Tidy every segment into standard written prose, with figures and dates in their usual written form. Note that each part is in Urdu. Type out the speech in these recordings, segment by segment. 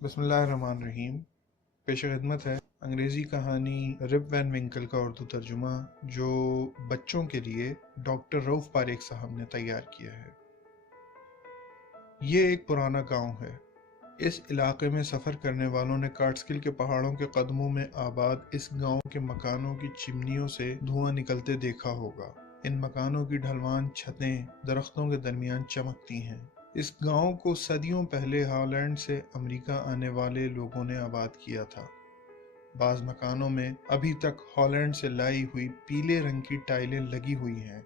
بسم اللہ الرحمن الرحیم۔ پیش خدمت ہے انگریزی کہانی رپ وین ونکل کا اردو ترجمہ، جو بچوں کے لیے ڈاکٹر رؤف پاریک صاحب نے تیار کیا ہے۔ یہ ایک پرانا گاؤں ہے۔ اس علاقے میں سفر کرنے والوں نے کارٹسکل کے پہاڑوں کے قدموں میں آباد اس گاؤں کے مکانوں کی چمنیوں سے دھواں نکلتے دیکھا ہوگا۔ ان مکانوں کی ڈھلوان چھتیں درختوں کے درمیان چمکتی ہیں۔ اس گاؤں کو صدیوں پہلے ہالینڈ سے امریکہ آنے والے لوگوں نے آباد کیا تھا۔ بعض مکانوں میں ابھی تک ہالینڈ سے لائی ہوئی پیلے رنگ کی ٹائلیں لگی ہوئی ہیں۔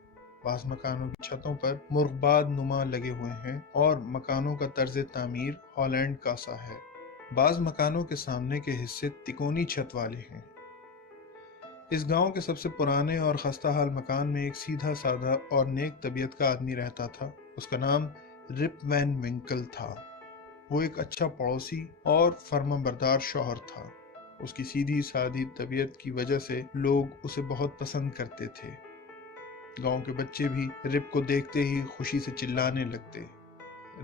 بعض مکانوں کی چھتوں پر مرغباد نما لگے ہوئے ہیں اور مکانوں کا طرز تعمیر ہالینڈ کا سا ہے۔ بعض مکانوں کے سامنے کے حصے تکونی چھت والے ہیں۔ اس گاؤں کے سب سے پرانے اور خستہ حال مکان میں ایک سیدھا سادہ اور نیک طبیعت کا آدمی رہتا تھا۔ اس کا نام رپ وین ونکل تھا۔ وہ ایک اچھا پڑوسی اور فرمانبردار شوہر تھا۔ اس کی سیدھی سادی طبیعت کی وجہ سے لوگ اسے بہت پسند کرتے تھے۔ گاؤں کے بچے بھی رپ کو دیکھتے ہی خوشی سے چلانے لگتے۔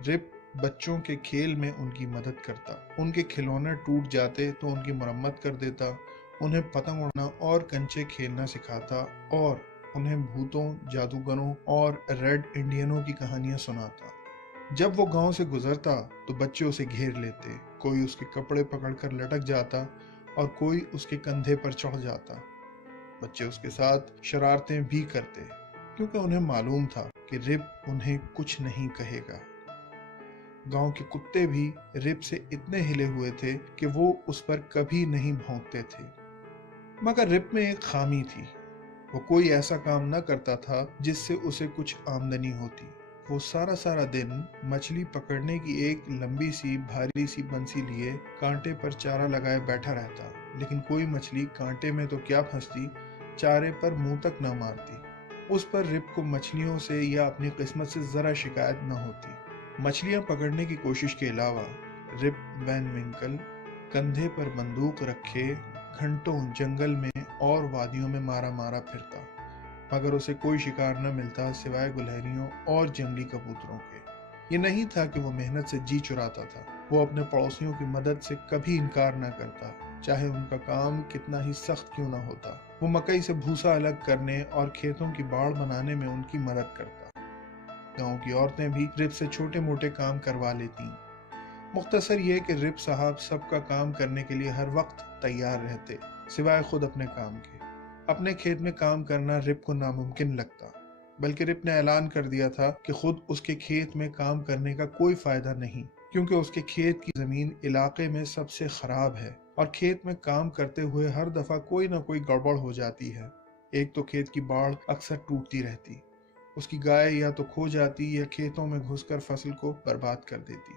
رپ بچوں کے کھیل میں ان کی مدد کرتا، ان کے کھلونے ٹوٹ جاتے تو ان کی مرمت کر دیتا، انہیں پتنگ اڑنا اور کنچے کھیلنا سکھاتا اور انہیں بھوتوں، جادوگروں اور ریڈ انڈینوں کی کہانیاں سناتا۔ جب وہ گاؤں سے گزرتا تو بچے اسے گھیر لیتے، کوئی اس کے کپڑے پکڑ کر لٹک جاتا اور کوئی اس کے کندھے پر چڑھ جاتا۔ بچے اس کے ساتھ شرارتیں بھی کرتے کیونکہ انہیں معلوم تھا کہ رپ انہیں کچھ نہیں کہے گا۔ گاؤں کے کتے بھی رپ سے اتنے ہلے ہوئے تھے کہ وہ اس پر کبھی نہیں بھونکتے تھے۔ مگر رپ میں ایک خامی تھی، وہ کوئی ایسا کام نہ کرتا تھا جس سے اسے کچھ آمدنی ہوتی۔ وہ سارا دن مچھلی پکڑنے کی ایک لمبی سی بھاری سی بنسی لیے کانٹے پر چارہ لگائے بیٹھا رہتا، لیکن کوئی مچھلی کانٹے میں تو کیا پھنستی، چارے پر منہ تک نہ مارتی۔ اس پر رپ کو مچھلیوں سے یا اپنی قسمت سے ذرا شکایت نہ ہوتی۔ مچھلیاں پکڑنے کی کوشش کے علاوہ رپ وین ونکل کندھے پر بندوق رکھے گھنٹوں جنگل میں اور وادیوں میں مارا پھرتا، مگر اسے کوئی شکار نہ ملتا سوائے گلہریوں اور جنگلی کبوتروں کے۔ یہ نہیں تھا کہ وہ محنت سے جی چراتا تھا، وہ اپنے پڑوسیوں کی مدد سے کبھی انکار نہ کرتا، چاہے ان کا کام کتنا ہی سخت کیوں نہ ہوتا۔ وہ مکئی سے بھوسا الگ کرنے اور کھیتوں کی باڑ بنانے میں ان کی مدد کرتا۔ گاؤں کی عورتیں بھی رپ سے چھوٹے موٹے کام کروا لیتیں۔ مختصر یہ کہ رپ صاحب سب کا کام کرنے کے لیے ہر وقت تیار رہتے، سوائے خود اپنے کام کے۔ اپنے کھیت میں کام کرنا رپ کو ناممکن لگتا، بلکہ رپ نے اعلان کر دیا تھا کہ خود اس کے کھیت میں کام کرنے کا کوئی فائدہ نہیں، کیونکہ اس کے کھیت کی زمین علاقے میں سب سے خراب ہے اور کھیت میں کام کرتے ہوئے ہر دفعہ کوئی نہ کوئی گڑبڑ ہو جاتی ہے۔ ایک تو کھیت کی باڑ اکثر ٹوٹتی رہتی، اس کی گائے یا تو کھو جاتی یا کھیتوں میں گھس کر فصل کو برباد کر دیتی۔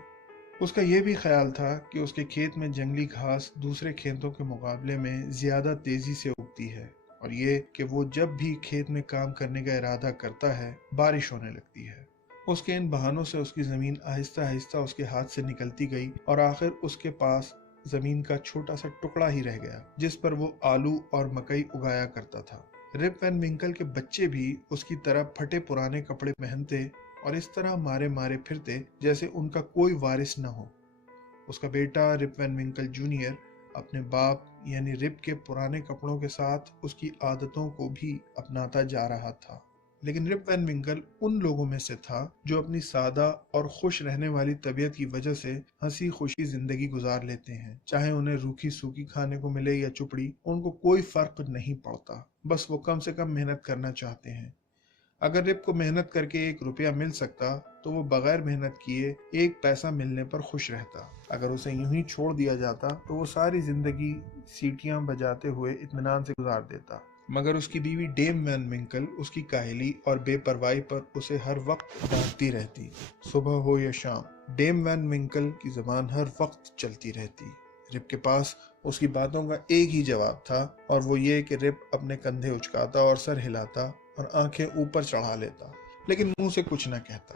اس کا یہ بھی خیال تھا کہ اس کے کھیت میں جنگلی گھاس دوسرے کھیتوں کے مقابلے میں زیادہ تیزی سے اگتی ہے، اور یہ کہ وہ جب بھی کھیت میں کام کرنے کا ارادہ کرتا ہے بارش ہونے لگتی ہے۔ اس کے ان بہانوں سے اس کی زمین آہستہ آہستہ اس کے ہاتھ سے نکلتی گئی اور آخر اس کے پاس زمین کا چھوٹا سا ٹکڑا ہی رہ گیا جس پر وہ آلو اور مکئی اگایا کرتا تھا۔ رپ وین ونکل کے بچے بھی اس کی طرح پھٹے پرانے کپڑے پہنتے اور اس طرح مارے پھرتے جیسے ان کا کوئی وارث نہ ہو۔ اس کا بیٹا رپ وین ونکل جونیئر اپنے باپ یعنی رپ کے پرانے کپڑوں کے ساتھ اس کی عادتوں کو بھی اپناتا جا رہا تھا، لیکن رپ وین ونکل ان لوگوں میں سے تھا جو اپنی سادہ اور خوش رہنے والی طبیعت کی وجہ سے ہنسی خوشی زندگی گزار لیتے ہیں، چاہے انہیں روکھی سوکھی کھانے کو ملے یا چپڑی، ان کو کوئی فرق نہیں پڑتا، بس وہ کم سے کم محنت کرنا چاہتے ہیں۔ اگر رپ کو محنت کر کے 1 روپیہ مل سکتا تو وہ بغیر محنت کیے 1 پیسہ ملنے پر خوش رہتا۔ اگر اسے یوں ہی چھوڑ دیا جاتا تو وہ ساری زندگی سیٹیاں بجاتے ہوئے اطمینان سے گزار دیتا۔ مگر اس کی بیوی ڈیم وین ونکل اس کی کاہلی اور بے پرواہی پر اسے ہر وقت ڈانٹتی رہتی۔ صبح ہو یا شام ڈیم وین ونکل کی زبان ہر وقت چلتی رہتی۔ رپ کے پاس اس کی باتوں کا ایک ہی جواب تھا، اور وہ یہ کہ رپ اپنے کندھے اچکاتا اور سر ہلاتا اور آنکھیں اوپر چڑھا لیتا، لیکن منہ سے کچھ نہ کہتا۔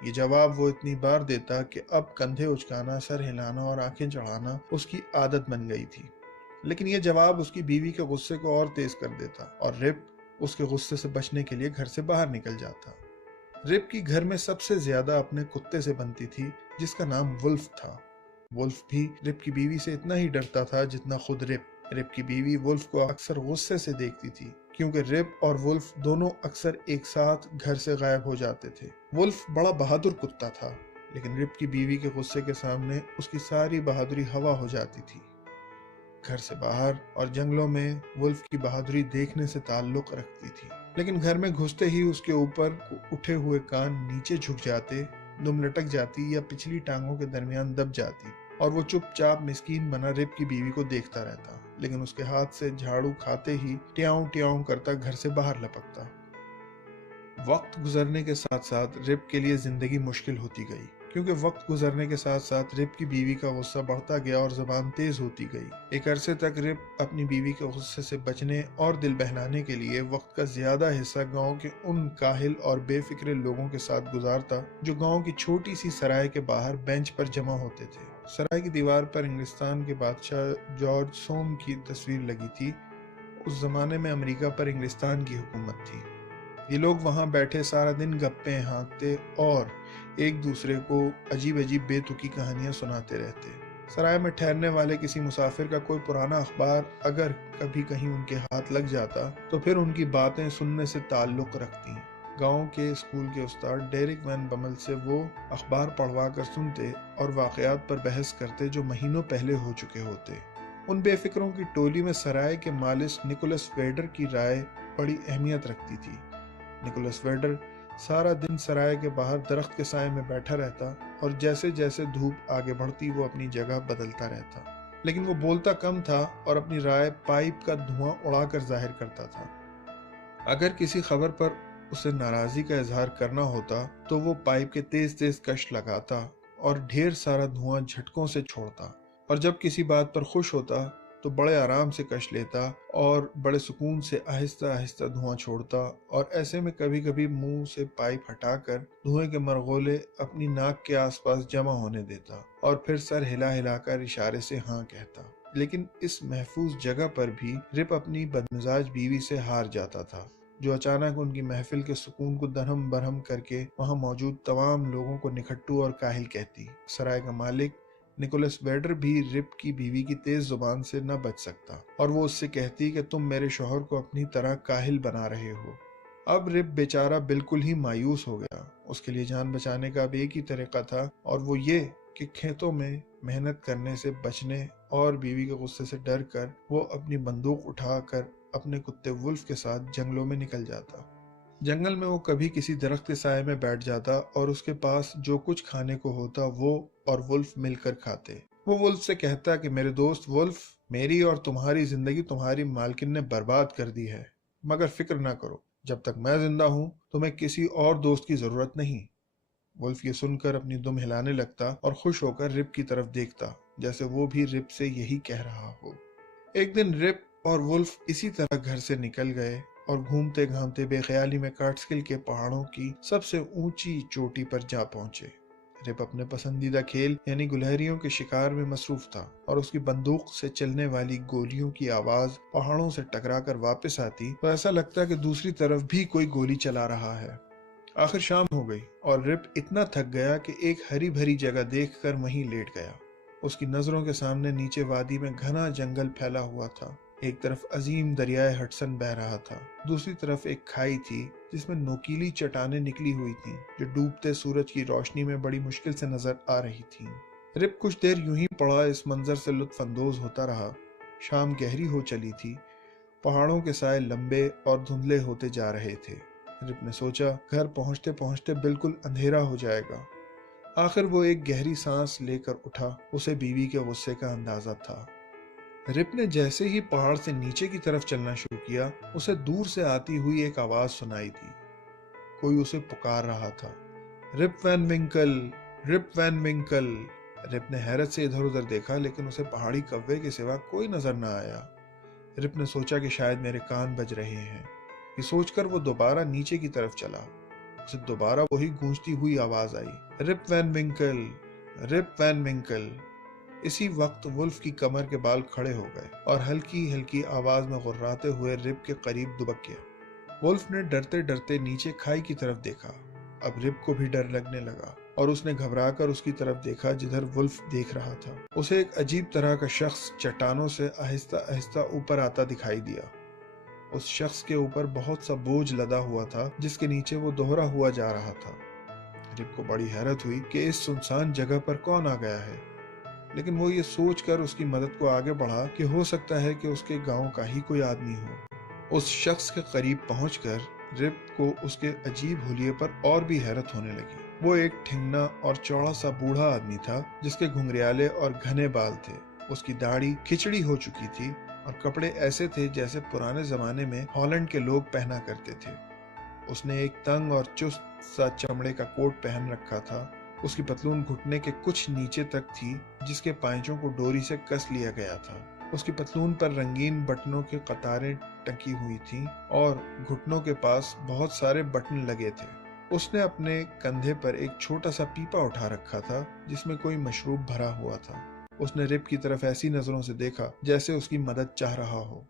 یہ جواب وہ اتنی بار دیتا کہ اب کندھے اچکانا، سر ہلانا اور آنکھیں چڑھانا اس کی عادت بن گئی تھی، لیکن یہ جواب اس کی بیوی کے غصے کو اور تیز کر دیتا اور رپ اس کے غصے سے بچنے کے لیے گھر سے باہر نکل جاتا۔ رپ کی گھر میں سب سے زیادہ اپنے کتے سے بنتی تھی جس کا نام ولف تھا۔ وولف بھی رپ کی بیوی سے اتنا ہی ڈرتا تھا جتنا خود رپ کی بیوی وولف کو اکثر غصے سے دیکھتی تھی، کیونکہ رپ اور وولف دونوں اکثر ایک ساتھ گھر سے غائب ہو جاتے تھے۔ وولف بڑا بہادر کتا تھا، لیکن رپ کی بیوی کے غصے کے سامنے اس کی ساری بہادری ہوا ہو جاتی تھی۔ گھر سے باہر اور جنگلوں میں وولف کی بہادری دیکھنے سے تعلق رکھتی تھی، لیکن گھر میں گھستے ہی اس کے اوپر اٹھے ہوئے کان نیچے جھک جاتے، دم لٹک جاتی یا پچھلی ٹانگوں کے درمیان دب جاتی، اور وہ چپ چاپ مسکین بنا رپ کی بیوی کو دیکھتا رہتا، لیکن اس کے ہاتھ سے جھاڑو کھاتے ہی ٹیاؤں ٹیاؤں کرتا گھر سے باہر لپکتا۔ وقت گزرنے کے ساتھ ساتھ رپ کے لیے زندگی مشکل ہوتی گئی، کیونکہ وقت گزرنے کے ساتھ ساتھ رپ کی بیوی کا غصہ بڑھتا گیا اور زبان تیز ہوتی گئی۔ ایک عرصے تک رپ اپنی بیوی کے غصے سے بچنے اور دل بہلانے کے لیے وقت کا زیادہ حصہ گاؤں کے ان کاہل اور بے فکر لوگوں کے ساتھ گزارتا جو گاؤں کی چھوٹی سی سرائے کے باہر بینچ پر جمع ہوتے تھے۔ سرائے کی دیوار پر انگلستان کے بادشاہ جارج سوم کی تصویر لگی تھی۔ اس زمانے میں امریکہ پر انگلستان کی حکومت تھی۔ یہ لوگ وہاں بیٹھے سارا دن گپیں ہانکتے اور ایک دوسرے کو عجیب عجیب بے تکی کہانیاں سناتے رہتے۔ سرائے میں ٹھہرنے والے کسی مسافر کا کوئی پرانا اخبار اگر کبھی کہیں ان کے ہاتھ لگ جاتا تو پھر ان کی باتیں سننے سے تعلق رکھتی۔ گاؤں کے اسکول کے استاد ڈیرک وین بمل سے وہ اخبار پڑھوا کر سنتے اور واقعات پر بحث کرتے جو مہینوں پہلے ہو چکے ہوتے۔ ان بے فکروں کی ٹولی میں سرائے کے مالک نکولس ویڈر کی رائے بڑی اہمیت رکھتی تھی۔ نکولس ویڈر سارا دن سرائے کے باہر درخت کے سائے میں بیٹھا رہتا اور جیسے جیسے دھوپ آگے بڑھتی وہ اپنی جگہ بدلتا رہتا، لیکن وہ بولتا کم تھا اور اپنی رائے پائپ کا دھواں اڑا کر ظاہر کرتا تھا۔ اگر کسی خبر پر اسے ناراضی کا اظہار کرنا ہوتا تو وہ پائپ کے تیز تیز کش لگاتا اور ڈھیر سارا دھواں جھٹکوں سے چھوڑتا، اور جب کسی بات پر خوش ہوتا تو بڑے آرام سے کش لیتا اور بڑے سکون سے آہستہ آہستہ دھواں چھوڑتا، اور ایسے میں کبھی کبھی منہ سے پائپ ہٹا کر دھوئیں کے مرغولے اپنی ناک کے آس پاس جمع ہونے دیتا اور پھر سر ہلا ہلا کر اشارے سے ہاں کہتا۔ لیکن اس محفوظ جگہ پر بھی رپ اپنی بدمزاج بیوی سے ہار جاتا تھا، جو اچانک ان کی محفل کے سکون کو درہم برہم کر کے وہاں موجود تمام لوگوں کو نکھٹو اور کاہل کہتی۔ سرائے کا مالک نکولس ویڈر بھی رپ کی بیوی کی تیز زبان سے نہ بچ سکتا، اور وہ اس سے کہتی کہ تم میرے شوہر کو اپنی طرح کاہل بنا رہے ہو۔ اب رپ بیچارہ بالکل ہی مایوس ہو گیا۔ اس کے لیے جان بچانے کا اب ایک ہی طریقہ تھا، اور وہ یہ کہ کھیتوں میں محنت کرنے سے بچنے اور بیوی کے غصے سے ڈر کر وہ اپنی بندوق اٹھا کر اپنے کتے وولف کے ساتھ جنگلوں میں نکل جاتا۔ جنگل میں وہ کبھی کسی درخت کے سائے میں بیٹھ جاتا اور اس کے پاس جو کچھ کھانے کو ہوتا وہ اور وولف مل کر کھاتے۔ وہ وولف سے کہتا کہ میرے دوست وولف، میری اور تمہاری زندگی تمہاری مالکن نے برباد کر دی ہے، مگر فکر نہ کرو، جب تک میں زندہ ہوں تمہیں کسی اور دوست کی ضرورت نہیں۔ وولف یہ سن کر اپنی دم ہلانے لگتا اور خوش ہو کر رپ کی طرف دیکھتا، جیسے وہ بھی رپ سے یہی کہہ رہا ہو۔ ایک دن رپ اور وولف اسی طرح گھر سے نکل گئے اور گھومتے گھامتے بے خیالی میں کارٹسکل کے پہاڑوں کی سب سے اونچی چوٹی پر جا پہنچے۔ رپ اپنے پسندیدہ کھیل یعنی گلہریوں کے شکار میں مصروف تھا، اور اس کی بندوق سے چلنے والی گولیوں کی آواز پہاڑوں سے ٹکرا کر واپس آتی تو ایسا لگتا کہ دوسری طرف بھی کوئی گولی چلا رہا ہے۔ آخر شام ہو گئی اور رپ اتنا تھک گیا کہ ایک ہری بھری جگہ دیکھ کر وہیں لیٹ گیا۔ اس کی نظروں کے سامنے نیچے وادی میں گھنا جنگل پھیلا ہوا تھا۔ ایک طرف عظیم دریائے ہڈسن بہہ رہا تھا، دوسری طرف ایک کھائی تھی جس میں نوکیلی چٹانیں نکلی ہوئی تھیں جو ڈوبتے سورج کی روشنی میں بڑی مشکل سے نظر آ رہی تھیں۔ رپ کچھ دیر یوں ہی پڑا اس منظر سے لطف اندوز ہوتا رہا۔ شام گہری ہو چلی تھی، پہاڑوں کے سائے لمبے اور دھندلے ہوتے جا رہے تھے۔ رپ نے سوچا گھر پہنچتے پہنچتے بالکل اندھیرا ہو جائے گا۔ آخر وہ ایک گہری سانس لے کر اٹھا، اسے بیوی کے غصے کا اندازہ تھا۔ رپ نے جیسے ہی پہاڑ سے نیچے کی طرف چلنا شروع کیا، اسے دور سے آتی ہوئی ایک آواز سنائی دی۔ کوئی اسے پکار رہا تھا، رپ when Winkle, Ripa when Winkle. رپ نے حیرت سے ادھر ادھر دیکھا، لیکن اسے پہاڑی کوے کے سوا کوئی نظر نہ آیا۔ رپ نے سوچا کہ شاید میرے کان بج رہے ہیں۔ یہ سوچ کر وہ دوبارہ نیچے کی طرف چلا۔ اسے دوبارہ وہی گونجتی ہوئی آواز آئی، رپ when Winkle, Ripa when Winkle. اسی وقت وولف کی کمر کے بال کھڑے ہو گئے اور ہلکی ہلکی آواز میں غراتے ہوئے رپ کے قریب دبک گیا۔ وولف نے ڈرتے ڈرتے نیچے کھائی کی طرف دیکھا۔ اب رپ کو بھی ڈر لگنے لگا۔ اور اس نے گھبرا کر اس کی طرف دیکھا جدھر ولف دیکھ رہا تھا۔ اسے ایک عجیب طرح کا شخص چٹانوں سے آہستہ آہستہ اوپر آتا دکھائی دیا۔ اس شخص کے اوپر بہت سا بوجھ لدا ہوا تھا جس کے نیچے وہ دوہرا ہوا جا رہا تھا۔ رپ کو بڑی حیرت ہوئی کہ اس سنسان جگہ پر کون آ گیا ہے، لیکن وہ یہ سوچ کر اس کی مدد کو آگے بڑھا کہ ہو سکتا ہے کہ اس کے گاؤں کا ہی کوئی آدمی ہو۔ اس شخص کے قریب پہنچ کر رپ کو اس کے عجیب حلیے پر اور بھی حیرت ہونے لگی۔ وہ ایک ٹھنگنا اور چوڑا سا بوڑھا آدمی تھا جس کے گھنگریالے اور گھنے بال تھے۔ اس کی داڑھی کھچڑی ہو چکی تھی اور کپڑے ایسے تھے جیسے پرانے زمانے میں ہالینڈ کے لوگ پہنا کرتے تھے۔ اس نے ایک تنگ اور چست سا چمڑے کا کوٹ پہن رکھا تھا۔ اس کی پتلون گھٹنے کے کچھ نیچے تک تھی جس کے پائچوں کو ڈوری سے کس لیا گیا تھا۔ اس کی پتلون پر رنگین بٹنوں کی قطاریں ٹکی ہوئی تھیں اور گھٹنوں کے پاس بہت سارے بٹن لگے تھے۔ اس نے اپنے کندھے پر ایک چھوٹا سا پیپا اٹھا رکھا تھا جس میں کوئی مشروب بھرا ہوا تھا۔ اس نے رپ کی طرف ایسی نظروں سے دیکھا جیسے اس کی مدد چاہ رہا ہو۔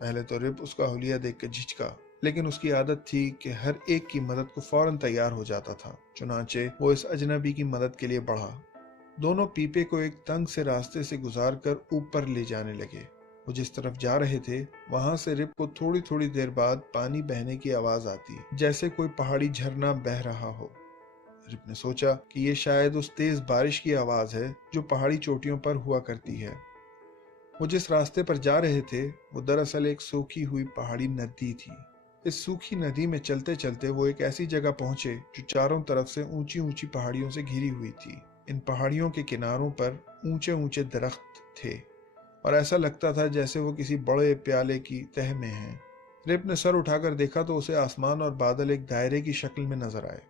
پہلے تو رپ اس کا حلیہ دیکھ کے جھجکا، لیکن اس کی عادت تھی کہ ہر ایک کی مدد کو فوراً تیار ہو جاتا تھا۔ چنانچہ وہ اس اجنبی کی مدد کے لیے بڑھا۔ دونوں پیپے کو ایک تنگ سے راستے سے گزار کر اوپر لے جانے لگے۔ وہ جس طرف جا رہے تھے وہاں سے رپ کو تھوڑی تھوڑی دیر بعد پانی بہنے کی آواز آتی جیسے کوئی پہاڑی جھرنا بہہ رہا ہو۔ رپ نے سوچا کہ یہ شاید اس تیز بارش کی آواز ہے جو پہاڑی چوٹیوں پر ہوا کرتی ہے۔ وہ جس راستے پر جا رہے تھے وہ دراصل ایک سوکھی ہوئی پہاڑی ندی تھی۔ اس سوکھی ندی میں چلتے چلتے وہ ایک ایسی جگہ پہنچے جو چاروں طرف سے اونچی اونچی پہاڑیوں سے گھری ہوئی تھی۔ ان پہاڑیوں کے کناروں پر اونچے اونچے درخت تھے اور ایسا لگتا تھا جیسے وہ کسی بڑے پیالے کی تہ میں ہیں۔ رپ نے سر اٹھا کر دیکھا تو اسے آسمان اور بادل ایک دائرے کی شکل میں نظر آئے۔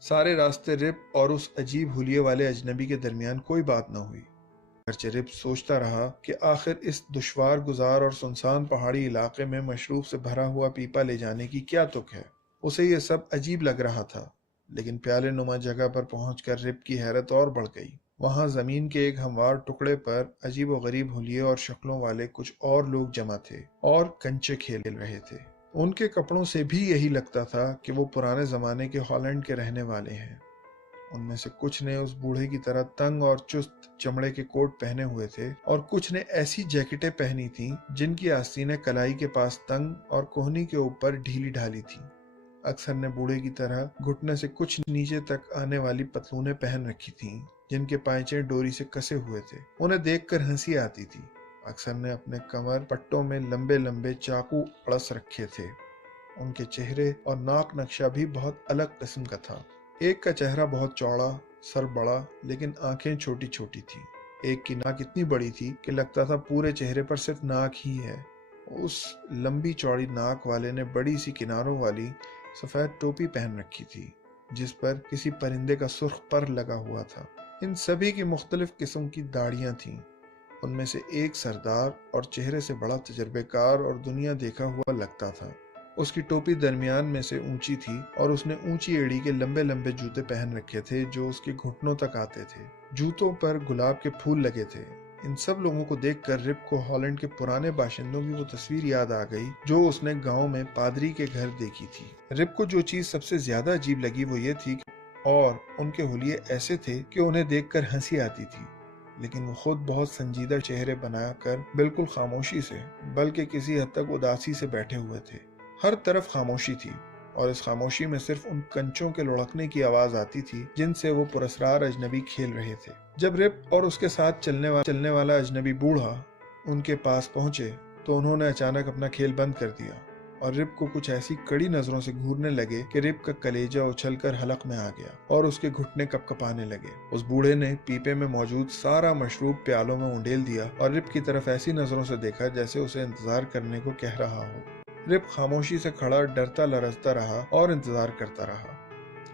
سارے راستے رپ اور اس عجیب حلیے والے اجنبی کے درمیان کوئی بات نہ ہوئی۔ اگرچہ رپ سوچتا رہا کہ آخر اس دشوار گزار اور سنسان پہاڑی علاقے میں مشروب سے بھرا ہوا پیپا لے جانے کی کیا تک ہے۔ اسے یہ سب عجیب لگ رہا تھا، لیکن پیالے نما جگہ پر پہنچ کر رپ کی حیرت اور بڑھ گئی۔ وہاں زمین کے ایک ہموار ٹکڑے پر عجیب و غریب حلیے اور شکلوں والے کچھ اور لوگ جمع تھے اور کنچے کھیل رہے تھے۔ ان کے کپڑوں سے بھی یہی لگتا تھا کہ وہ پرانے زمانے کے ہالینڈ کے رہنے والے ہیں۔ ان میں سے کچھ نے اس بوڑھے کی طرح تنگ اور چست چمڑے کے کوٹ پہنے ہوئے تھے اور کچھ نے ایسی جیکٹیں پہنی تھیں جن کی آستینیں کلائی کے پاس تنگ اور کوہنی کے اوپر ڈھیلی ڈھالی تھیں۔ اکثر نے بوڑھے کی طرح گھٹنے سے کچھ نیچے تک آنے والی پتلونیں پہن رکھی تھیں جن کے پائچے ڈوری سے کسے ہوئے تھے۔ انہیں دیکھ کر ہنسی آتی تھی۔ اکثر نے اپنے کمر پٹوں میں لمبے لمبے چاقو اڑس رکھے تھے۔ ان کے چہرے اور ناک نقشہ بھی بہت الگ قسم کا تھا۔ ایک کا چہرہ بہت چوڑا، سر بڑا لیکن آنکھیں چھوٹی چھوٹی تھیں۔ ایک کی ناک اتنی بڑی تھی کہ لگتا تھا پورے چہرے پر صرف ناک ہی ہے۔ اس لمبی چوڑی ناک والے نے بڑی سی کناروں والی سفید ٹوپی پہن رکھی تھی جس پر کسی پرندے کا سرخ پر لگا ہوا تھا۔ ان سبھی کی مختلف قسم کی داڑیاں تھیں۔ ان میں سے ایک سردار اور چہرے سے بڑا تجربے کار اور دنیا دیکھا ہوا لگتا تھا۔ اس کی ٹوپی درمیان میں سے اونچی تھی اور اس نے اونچی ایڑی کے لمبے لمبے جوتے پہن رکھے تھے جو اس کے گھٹنوں تک آتے تھے۔ جوتوں پر گلاب کے پھول لگے تھے۔ ان سب لوگوں کو دیکھ کر رپ کو ہالینڈ کے پرانے باشندوں کی وہ تصویر یاد آ گئی جو اس نے گاؤں میں پادری کے گھر دیکھی تھی۔ رپ کو جو چیز سب سے زیادہ عجیب لگی وہ یہ تھی اور ان کے حلیے ایسے تھے کہ انہیں دیکھ کر ہنسی آتی تھی، لیکن وہ خود بہت سنجیدہ چہرے بنا کر بالکل خاموشی سے بلکہ کسی حد تک اداسی سے بیٹھے ہوئے تھے۔ ہر طرف خاموشی تھی اور اس خاموشی میں صرف ان کنچوں کے لڑکنے کی آواز آتی تھی جن سے وہ پراسرار اجنبی کھیل رہے تھے۔ جب رپ اور اس کے ساتھ چلنے والا اجنبی بوڑھا ان کے پاس پہنچے تو انہوں نے اچانک اپنا کھیل بند کر دیا اور رپ کو کچھ ایسی کڑی نظروں سے گھورنے لگے کہ رپ کا کلیجہ اچھل کر حلق میں آ گیا اور اس کے گھٹنے کپ کپانے لگے۔ اس بوڑھے نے پیپے میں موجود سارا مشروب پیالوں میں انڈیل دیا اور رپ کی طرف ایسی نظروں سے دیکھا جیسے اسے انتظار کرنے کو کہہ رہا ہو۔ رپ خاموشی سے کھڑا ڈرتا لرزتا رہا اور انتظار کرتا رہا۔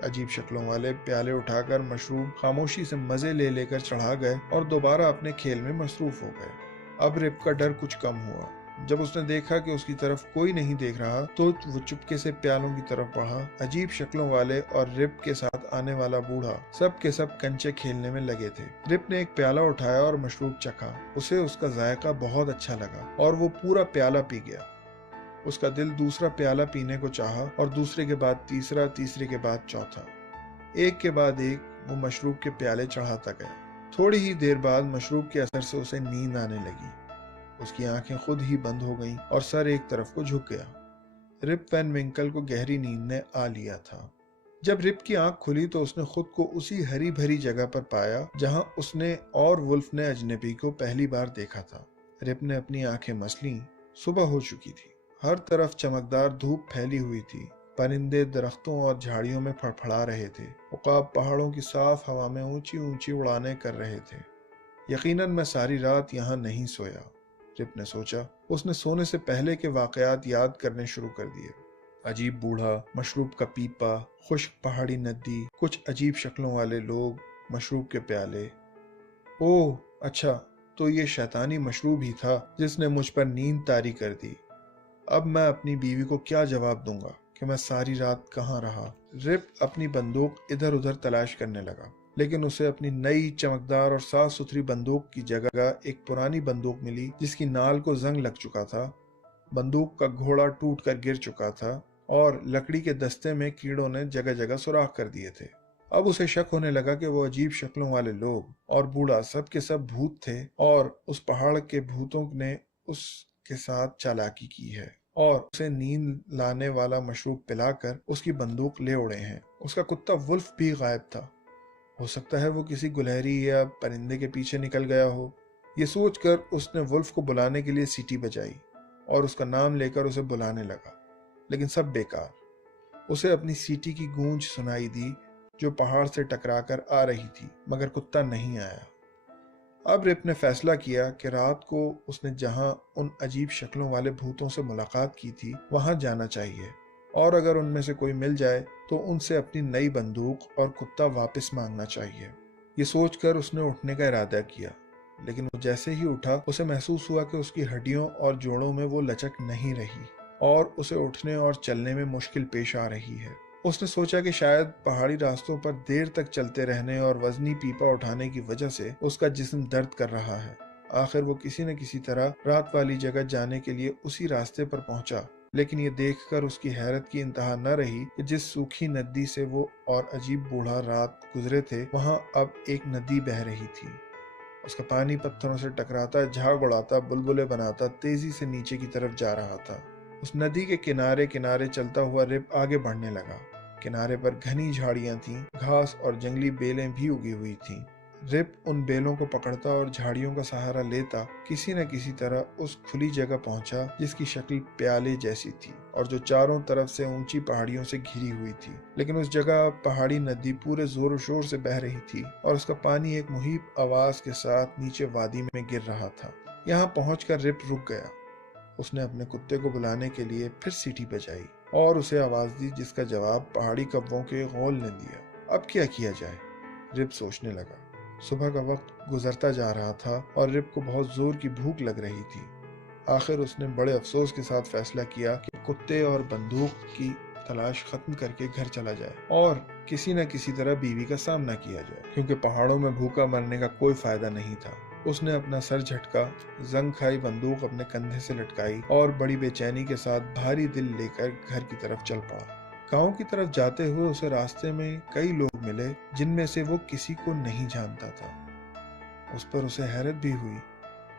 عجیب شکلوں والے پیالے اٹھا کر مشروب خاموشی سے مزے لے کر چڑھا گئے اور دوبارہ اپنے کھیل میں مصروف ہو گئے۔ اب رپ کا ڈر کچھ کم ہوا۔ جب اس نے دیکھا کہ اس کی طرف کوئی نہیں دیکھ رہا تو وہ چپکے سے پیالوں کی طرف بڑھا۔ عجیب شکلوں والے اور رپ کے ساتھ آنے والا بوڑھا سب کے سب کنچے کھیلنے میں لگے تھے۔ رپ نے ایک پیالہ اٹھایا اور مشروب چکھا۔ اسے اس کا ذائقہ بہت اچھا لگا اور وہ پورا پیالہ پی گیا۔ اس کا دل دوسرا پیالہ پینے کو چاہا اور دوسرے کے بعد تیسرا، تیسرے کے بعد چوتھا۔ ایک کے بعد ایک وہ مشروب کے پیالے چڑھاتا گیا۔ تھوڑی ہی دیر بعد مشروب کے اثر سے اسے نیند آنے لگی۔ اس کی آنکھیں خود ہی بند ہو گئیں اور سر ایک طرف کو جھک گیا۔ رپ وین ونکل کو گہری نیند نے آ لیا تھا۔ جب رپ کی آنکھ کھلی تو اس نے خود کو اسی ہری بھری جگہ پر پایا جہاں اس نے اور ولف نے اجنبی کو پہلی بار دیکھا تھا۔ رپ نے اپنی آنکھیں مس لیں۔ صبح ہو چکی تھی۔ ہر طرف چمکدار دھوپ پھیلی ہوئی تھی۔ پرندے درختوں اور جھاڑیوں میں پھڑپھڑا رہے تھے۔ عقاب پہاڑوں کی صاف ہوا میں اونچی اونچی اڑانیں کر رہے تھے۔ یقیناً میں ساری رات یہاں نہیں سویا، رپ نے سوچا۔ اس نے سونے سے پہلے کے واقعات یاد کرنے شروع کر دیے۔ عجیب بوڑھا، مشروب کا پیپا، خشک پہاڑی ندی، کچھ عجیب شکلوں والے لوگ، مشروب کے پیالے۔ اوہ اچھا، تو یہ شیطانی مشروب ہی تھا جس نے مجھ پر نیند طاری کر دی۔ اب میں اپنی بیوی کو کیا جواب دوں گا کہ میں ساری رات کہاں رہا؟ رپ اپنی بندوق ادھر ادھر تلاش کرنے لگا، لیکن اسے اپنی نئی چمکدار اور صاف ستھری بندوق کی جگہ ایک پرانی بندوق ملی جس کی نال کو زنگ لگ چکا تھا۔ بندوق کا گھوڑا ٹوٹ کر گر چکا تھا اور لکڑی کے دستے میں کیڑوں نے جگہ جگہ سوراخ کر دیے تھے۔ اب اسے شک ہونے لگا کہ وہ عجیب شکلوں والے لوگ اور بوڑھا سب کے سب بھوت تھے اور اس پہاڑ کے بھوتوں نے اس کے ساتھ چالاکی کی ہے اور اسے نیند لانے والا مشروب پلا کر اس کی بندوق لے اڑے ہیں۔ اس کا کتا ولف بھی غائب تھا۔ ہو سکتا ہے وہ کسی گلہری یا پرندے کے پیچھے نکل گیا ہو۔ یہ سوچ کر اس نے ولف کو بلانے کے لیے سیٹی بجائی اور اس کا نام لے کر اسے بلانے لگا، لیکن سب بیکار۔ اسے اپنی سیٹی کی گونج سنائی دی جو پہاڑ سے ٹکرا کر آ رہی تھی، مگر کتا نہیں آیا۔ اب رپ نے فیصلہ کیا کہ رات کو اس نے جہاں ان عجیب شکلوں والے بھوتوں سے ملاقات کی تھی وہاں جانا چاہیے، اور اگر ان میں سے کوئی مل جائے تو ان سے اپنی نئی بندوق اور کتا واپس مانگنا چاہیے۔ یہ سوچ کر اس نے اٹھنے کا ارادہ کیا، لیکن وہ جیسے ہی اٹھا اسے محسوس ہوا کہ اس کی ہڈیوں اور جوڑوں میں وہ لچک نہیں رہی اور اسے اٹھنے اور چلنے میں مشکل پیش آ رہی ہے۔ اس نے سوچا کہ شاید پہاڑی راستوں پر دیر تک چلتے رہنے اور وزنی پیپا اٹھانے کی وجہ سے اس کا جسم درد کر رہا ہے۔ آخر وہ کسی نہ کسی طرح رات والی جگہ جانے کے لیے اسی راستے پر پہنچا، لیکن یہ دیکھ کر اس کی حیرت کی انتہا نہ رہی کہ جس سوکھی ندی سے وہ اور عجیب بوڑھا رات گزرے تھے وہاں اب ایک ندی بہہ رہی تھی۔ اس کا پانی پتھروں سے ٹکراتا، جھاگ اڑاتا، بلبلے بناتا تیزی سے نیچے کی طرف جا رہا تھا۔ اس ندی کے کنارے کنارے چلتا ہوا رپ آگے بڑھنے لگا۔ کنارے پر گھنی جھاڑیاں تھیں، گھاس اور جنگلی بیلیں بھی اگی ہوئی تھیں۔ رپ ان بیلوں کو پکڑتا اور جھاڑیوں کا سہارا لیتا کسی نہ کسی طرح اس کھلی جگہ پہنچا جس کی شکل پیالے جیسی تھی اور جو چاروں طرف سے اونچی پہاڑیوں سے گھری ہوئی تھی، لیکن اس جگہ پہاڑی ندی پورے زور و شور سے بہہ رہی تھی اور اس کا پانی ایک مہیب آواز کے ساتھ نیچے وادی میں گر رہا تھا۔ یہاں پہنچ کر رپ رک گیا۔ اس نے اپنے کتے کو بلانے کے لیے پھر سیٹی بجائی اور اسے آواز دی جس کا جواب پہاڑی کبوں کے غول نے دیا۔ اب کیا کیا جائے؟ رپ سوچنے لگا۔ صبح کا وقت گزرتا جا رہا تھا اور رپ کو بہت زور کی بھوک لگ رہی تھی۔ آخر اس نے بڑے افسوس کے ساتھ فیصلہ کیا کہ کتے اور بندوق کی تلاش ختم کر کے گھر چلا جائے اور کسی نہ کسی طرح بیوی کا سامنا کیا جائے، کیونکہ پہاڑوں میں بھوکا مرنے کا کوئی فائدہ نہیں تھا۔ اس نے اپنا سر جھٹکا، زنگ کھائی بندوق اپنے کندھے سے لٹکائی اور بڑی بے چینی کے ساتھ بھاری دل لے کر گھر کی طرف چل پڑا۔ گاؤں کی طرف جاتے ہوئے اسے راستے میں کئی لوگ ملے جن میں سے وہ کسی کو نہیں جانتا تھا۔ اس پر اسے حیرت بھی ہوئی،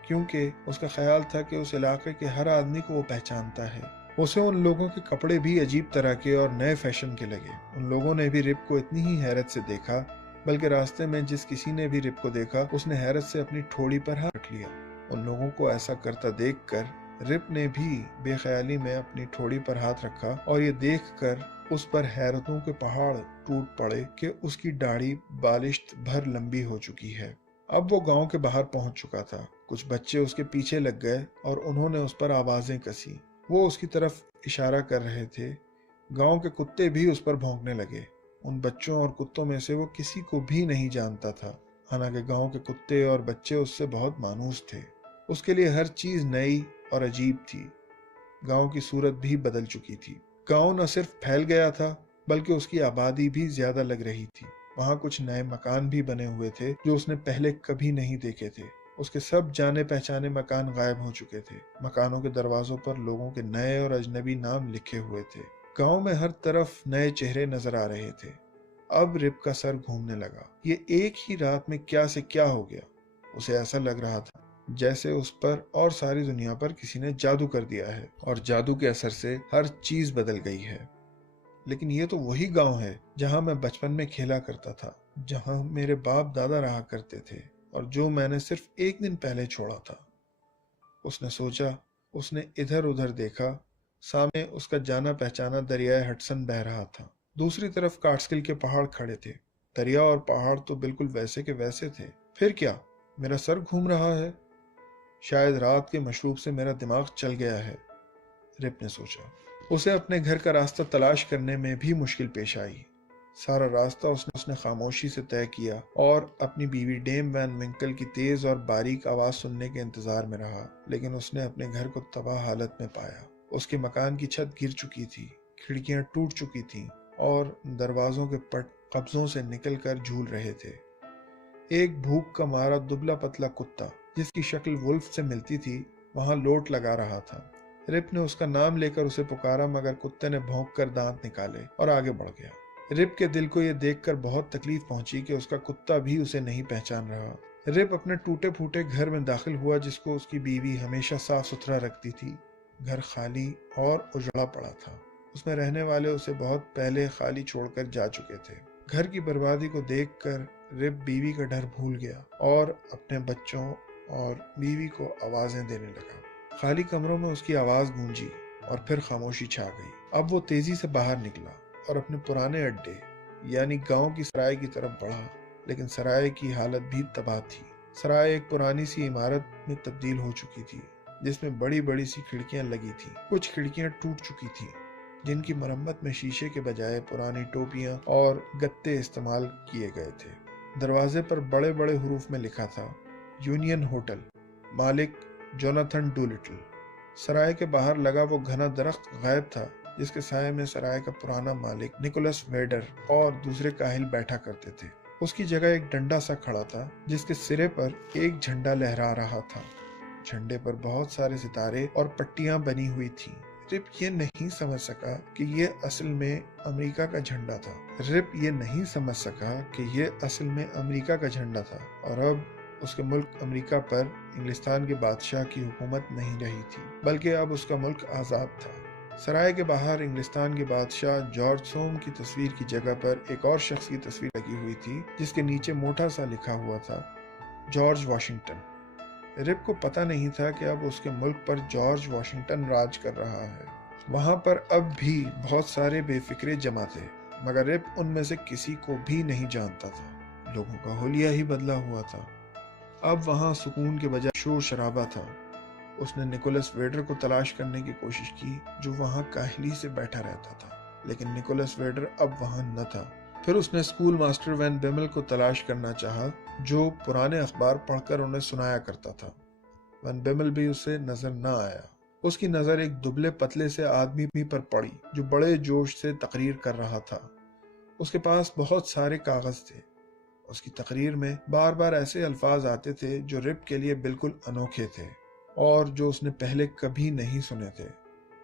کیونکہ اس کا خیال تھا کہ اس علاقے کے ہر آدمی کو وہ پہچانتا ہے۔ اسے ان لوگوں کے کپڑے بھی عجیب طرح کے اور نئے فیشن کے لگے۔ ان لوگوں نے بھی رپ کو اتنی ہی حیرت سے دیکھا، بلکہ راستے میں جس کسی نے بھی رپ کو دیکھا اس نے حیرت سے اپنی ٹھوڑی پر ہاتھ رکھ لیا۔ ان لوگوں کو ایسا کرتا دیکھ کر رپ نے بھی بے خیالی میں اپنی ٹھوڑی پر ہاتھ رکھا اور یہ دیکھ کر اس پر حیرتوں کے پہاڑ ٹوٹ پڑے کہ اس کی داڑھی بالشت بھر لمبی ہو چکی ہے۔ اب وہ گاؤں کے باہر پہنچ چکا تھا۔ کچھ بچے اس کے پیچھے لگ گئے اور انہوں نے اس پر آوازیں کسی۔ وہ اس کی طرف اشارہ کر رہے تھے۔ گاؤں کے کتے بھی اس پر بھونکنے لگے۔ ان بچوں اور کتوں میں سے وہ کسی کو بھی نہیں جانتا تھا، حالانکہ گاؤں کے کتے اور بچے اس سے بہت مانوس تھے۔ اس کے لیے ہر چیز نئی اور عجیب تھی۔ گاؤں کی صورت بھی بدل چکی تھی۔ گاؤں نہ صرف پھیل گیا تھا بلکہ اس کی آبادی بھی زیادہ لگ رہی تھی۔ وہاں کچھ نئے مکان بھی بنے ہوئے تھے جو اس نے پہلے کبھی نہیں دیکھے تھے۔ اس کے سب جانے پہچانے مکان غائب ہو چکے تھے۔ مکانوں کے دروازوں پر لوگوں کے نئے اور اجنبی نام لکھے ہوئے تھے۔ گاؤں میں ہر طرف نئے چہرے نظر آ رہے تھے۔ اب رپ کا سر گھومنے لگا۔ یہ ایک ہی رات میں کیا سے کیا ہو گیا؟ اسے ایسا لگ رہا تھا جیسے اس پر اور ساری دنیا پر کسی نے جادو کر دیا ہے، اور جادو کے اثر سے ہر چیز بدل گئی ہے۔ لیکن یہ تو وہی گاؤں ہے جہاں میں بچپن میں کھیلا کرتا تھا، جہاں میرے باپ دادا رہا کرتے تھے، اور جو میں نے صرف ایک دن پہلے چھوڑا تھا۔ اس نے سوچا۔ اس نے ادھر ادھر دیکھا۔ سامنے اس کا جانا پہچانا دریائے ہڈسن بہہ رہا تھا۔ دوسری طرف کارٹسکل کے پہاڑ کھڑے تھے۔ دریا اور پہاڑ تو بالکل ویسے کے ویسے تھے۔ پھر کیا؟ میرا سر گھوم رہا ہے؟ شاید رات کے مشروب سے میرا دماغ چل گیا ہے، رپ نے سوچا۔ اسے اپنے گھر کا راستہ تلاش کرنے میں بھی مشکل پیش آئی۔ سارا راستہ اس نے خاموشی سے طے کیا اور اپنی بیوی ڈیم وین ونکل کی تیز اور باریک آواز سننے کے انتظار میں رہا، لیکن اس نے اپنے گھر کو تباہ حالت میں پایا۔ اس کے مکان کی چھت گر چکی تھی، کھڑکیاں ٹوٹ چکی تھیں اور دروازوں کے پٹ قبضوں سے نکل کر جھول رہے تھے۔ ایک بھوک کا مارا دبلا پتلا کتا جس کی شکل ولف سے ملتی تھی وہاں لوٹ لگا رہا تھا۔ رپ نے اس کا نام لے کر اسے پکارا، مگر کتے نے بھونک کر دانت نکالے اور آگے بڑھ گیا۔ رپ کے دل کو یہ دیکھ کر بہت تکلیف پہنچی کہ اس کا کتا بھی اسے نہیں پہچان رہا۔ رپ اپنے ٹوٹے پھوٹے گھر میں داخل ہوا جس کو اس کی بیوی ہمیشہ صاف ستھرا رکھتی تھی۔ گھر خالی اور اجڑا پڑا تھا۔ اس میں رہنے والے اسے بہت پہلے خالی چھوڑ کر جا چکے تھے۔ گھر کی بربادی کو دیکھ کر رپ بیوی کا ڈر بھول گیا اور اپنے بچوں اور بیوی کو آوازیں دینے لگا۔ خالی کمروں میں اس کی آواز گونجی اور پھر خاموشی چھا گئی۔ اب وہ تیزی سے باہر نکلا اور اپنے پرانے اڈے یعنی گاؤں کی سرائے کی طرف بڑھا، لیکن سرائے کی حالت بھی تباہ تھی۔ سرائے ایک پرانی سی عمارت میں تبدیل ہو چکی تھی جس میں بڑی بڑی سی کھڑکیاں لگی تھیں۔ کچھ کھڑکیاں ٹوٹ چکی تھیں جن کی مرمت میں شیشے کے بجائے پرانی ٹوپیاں اور گتے استعمال کیے گئے تھے۔ دروازے پر بڑے بڑے حروف میں لکھا تھا، یونین ہوٹل، مالک جوناتھن ڈولٹل۔ سرائے کے باہر لگا وہ گھنا درخت غائب تھا جس کے سائے میں سرائے کا پرانا مالک نکولس ویڈر اور دوسرے کاہل بیٹھا کرتے تھے۔ اس کی جگہ ایک ڈنڈا سا کھڑا تھا جس کے سرے پر ایک جھنڈا لہرا رہا تھا۔ جھنڈے پر بہت سارے ستارے اور پٹیاں بنی ہوئی تھیں۔ رپ یہ نہیں سمجھ سکا کہ یہ اصل میں امریکہ کا جھنڈا تھا۔ رپ یہ نہیں سمجھ سکا کہ یہ اصل میں امریکہ کا جھنڈا تھا اور اب اس کے ملک امریکہ پر انگلستان کے بادشاہ کی حکومت نہیں رہی تھی، بلکہ اب اس کا ملک آزاد تھا۔ سرائے کے باہر انگلستان کے بادشاہ جارج سوم کی تصویر کی جگہ پر ایک اور شخص کی تصویر لگی ہوئی تھی جس کے نیچے موٹا سا لکھا ہوا تھا، جارج واشنگٹن۔ رپ کو پتہ نہیں تھا کہ اب اس کے ملک پر جارج واشنگٹن راج کر رہا ہے۔ وہاں پر اب بھی بہت سارے بے فکرے جمع تھے، مگر رپ ان میں سے کسی کو بھی نہیں جانتا تھا۔ لوگوں کا حلیہ ہی بدلا ہوا تھا۔ اب وہاں سکون کے بجائے شور شرابہ تھا۔ اس نے نکولس ویڈر کو تلاش کرنے کی کوشش کی جو وہاں کاہلی سے بیٹھا رہتا تھا، لیکن نکولس ویڈر اب وہاں نہ تھا۔ پھر اس نے اسکول ماسٹر وین بیمل کو تلاش کرنا چاہا جو پرانے اخبار پڑھ کر انہیں سنایا کرتا تھا۔ وین بیمل بھی اسے نظر نہ آیا۔ اس کی نظر ایک دبلے پتلے سے آدمی پر پڑی جو بڑے جوش سے تقریر کر رہا تھا۔ اس کے پاس بہت سارے کاغذ تھے۔ اس کی تقریر میں بار بار ایسے الفاظ آتے تھے جو رپ کے لیے بالکل انوکھے تھے اور جو اس نے پہلے کبھی نہیں سنے تھے،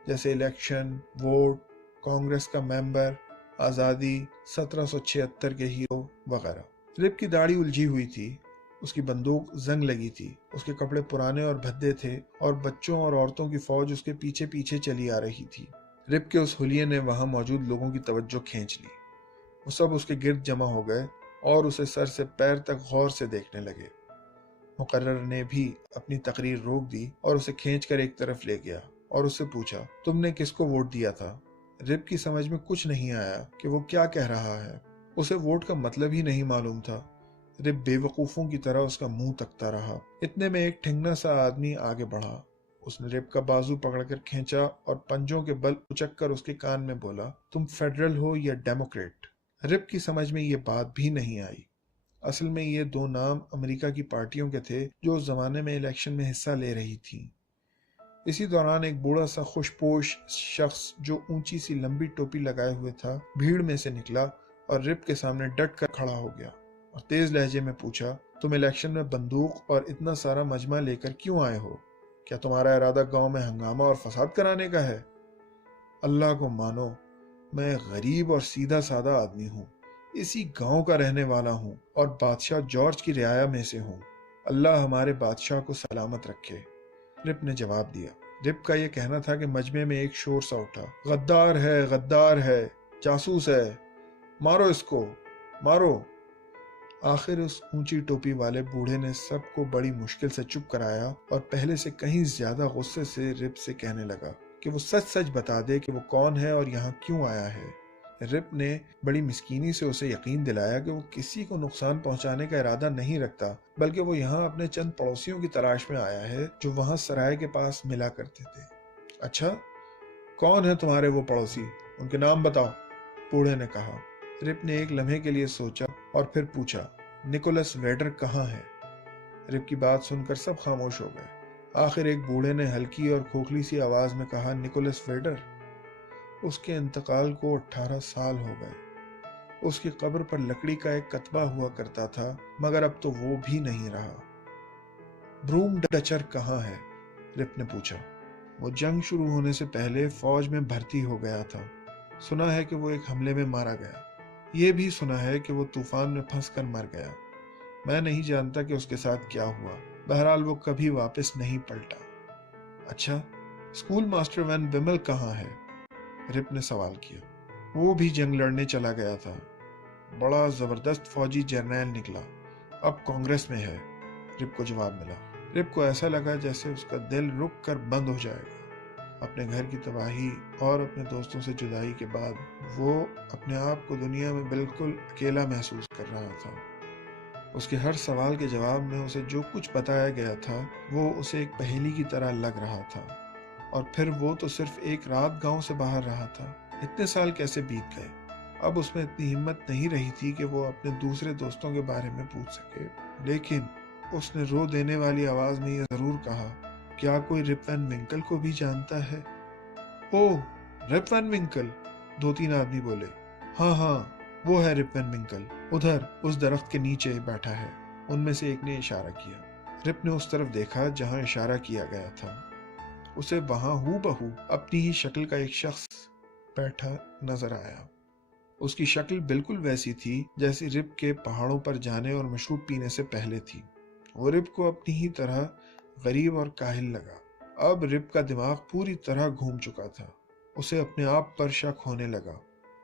جیسے الیکشن، ووٹ، کانگریس کا ممبر، آزادی، 1776 کے ہیرو وغیرہ۔ رپ کی داڑھی الجھی ہوئی تھی، اس کی بندوق زنگ لگی تھی، اس کے کپڑے پرانے اور بھدے تھے اور بچوں اور عورتوں کی فوج اس کے پیچھے پیچھے چلی آ رہی تھی۔ رپ کے اس حلیے نے وہاں موجود لوگوں کی توجہ کھینچ لی۔ وہ سب اس کے گرد جمع ہو گئے اور اسے سر سے پیر تک غور سے دیکھنے لگے۔ مقرر نے بھی اپنی تقریر روک دی اور اسے کھینچ کر ایک طرف لے گیا اور اس سے پوچھا، تم نے کس کو ووٹ دیا تھا؟ رپ کی سمجھ میں کچھ نہیں آیا کہ وہ کیا کہہ رہا ہے۔ اسے ووٹ کا مطلب ہی نہیں معلوم تھا۔ رپ بے وقوفوں کی طرح اس کا منہ تکتا رہا۔ اتنے میں ایک ٹھنگنا سا آدمی آگے بڑھا۔ اس نے رپ کا بازو پکڑ کر کھینچا اور پنجوں کے بل اچک کر اس کے کان میں بولا، تم فیڈرل ہو یا ڈیموکریٹ؟ رپ کی سمجھ میں یہ بات بھی نہیں آئی۔ اصل میں یہ دو نام امریکہ کی پارٹیوں کے تھے جو اس زمانے میں الیکشن میں حصہ لے رہی تھیں۔ اسی دوران ایک بوڑھا سا خوش پوش شخص جو اونچی سی لمبی ٹوپی لگائے ہوئے تھا بھیڑ میں سے نکلا اور رپ کے سامنے ڈٹ کر کھڑا ہو گیا اور تیز لہجے میں پوچھا، تم الیکشن میں بندوق اور اتنا سارا مجمع لے کر کیوں آئے ہو؟ کیا تمہارا ارادہ گاؤں میں ہنگامہ اور فساد کرانے کا ہے؟ اللہ کو مانو، میں غریب اور سیدھا سادہ آدمی ہوں، اسی گاؤں کا رہنے والا ہوں اور بادشاہ جارج کی رعایا میں سے ہوں۔ اللہ ہمارے بادشاہ کو سلامت رکھے، رپ نے جواب دیا۔ رپ کا یہ کہنا تھا کہ مجمع میں ایک شور سا اٹھا، غدار ہے، غدار ہے، جاسوس ہے، مارو اس کو، مارو۔ آخر اس اونچی ٹوپی والے بوڑھے نے سب کو بڑی مشکل سے چپ کرایا اور پہلے سے کہیں زیادہ غصے سے رپ سے کہنے لگا کہ وہ سچ سچ بتا دے کہ وہ کون ہے اور یہاں کیوں آیا ہے۔ رپ نے بڑی مسکینی سے اسے یقین دلایا کہ وہ کسی کو نقصان پہنچانے کا ارادہ نہیں رکھتا، بلکہ وہ یہاں اپنے چند پڑوسیوں کی تلاش میں آیا ہے جو وہاں سرائے کے پاس ملا کرتے تھے۔ اچھا، کون ہے تمہارے وہ پڑوسی؟ ان کے نام بتاؤ، بوڑھے نے کہا۔ رپ نے ایک لمحے کے لیے سوچا اور پھر پوچھا، نکولس ویڈر کہاں ہے؟ رپ کی بات سن کر سب خاموش ہو گئے۔ آخر ایک بوڑھے نے ہلکی اور کھوکھلی سی آواز میں کہا، نکولس ویڈر؟ اس کے انتقال کو 18 سال ہو گئے۔ اس کی قبر پر لکڑی کا ایک کتبہ ہوا کرتا تھا، مگر اب تو وہ بھی نہیں رہا۔ بروم ڈچر کہاں ہے؟ رپ نے پوچھا۔ وہ جنگ شروع ہونے سے پہلے فوج میں بھرتی ہو گیا تھا۔ سنا ہے کہ وہ ایک حملے میں مارا گیا۔ یہ بھی سنا ہے کہ وہ طوفان میں پھنس کر مر گیا۔ میں نہیں جانتا کہ اس کے ساتھ کیا ہوا۔ بہرحال وہ کبھی واپس نہیں پلٹا۔ اچھا، اسکول ماسٹر وین ویمل کہاں ہے؟ رپ نے سوال کیا۔ وہ بھی جنگ لڑنے چلا گیا تھا۔ بڑا زبردست فوجی جرنیل نکلا، اب کانگریس میں ہے، رپ کو جواب ملا۔ رپ کو ایسا لگا جیسے اس کا دل رک کر بند ہو جائے گا۔ اپنے گھر کی تباہی اور اپنے دوستوں سے جدائی کے بعد وہ اپنے آپ کو دنیا میں بالکل اکیلا محسوس کر رہا تھا۔ اس کے ہر سوال کے جواب میں اسے جو کچھ بتایا گیا تھا وہ اسے ایک پہیلی کی طرح لگ رہا تھا۔ اور پھر وہ تو صرف ایک رات گاؤں سے باہر رہا تھا۔ اتنے سال کیسے بیت گئے؟ اب اس میں اتنی ہمت نہیں رہی تھی کہ وہ اپنے دوسرے دوستوں کے بارے میں پوچھ سکے، لیکن اس نے رو دینے والی آواز میں یہ ضرور کہا، کیا کوئی رپ وین ونکل کو بھی جانتا ہے؟ اوہ، رپ وین ونکل، 2-3 آدمی بولے۔ ہاں ہاں، وہ ہے رپ وین ونکل، ادھر اس درخت کے نیچے بیٹھا ہے۔ ان میں سے ایک نے اشارہ کیا۔ رپ نے اس طرف دیکھا جہاں اشارہ کیا گیا تھا۔ اسے وہاں ہو بہو اپنی ہی شکل کا ایک شخص بیٹھا نظر آیا۔ اس کی شکل بالکل ویسی تھی جیسی رپ کے پہاڑوں پر جانے اور مشروب پینے سے پہلے تھی۔ وہ رپ کو اپنی ہی طرح غریب اور کاہل لگا۔ اب رپ کا دماغ پوری طرح گھوم چکا تھا۔ اسے اپنے آپ پر شک ہونے لگا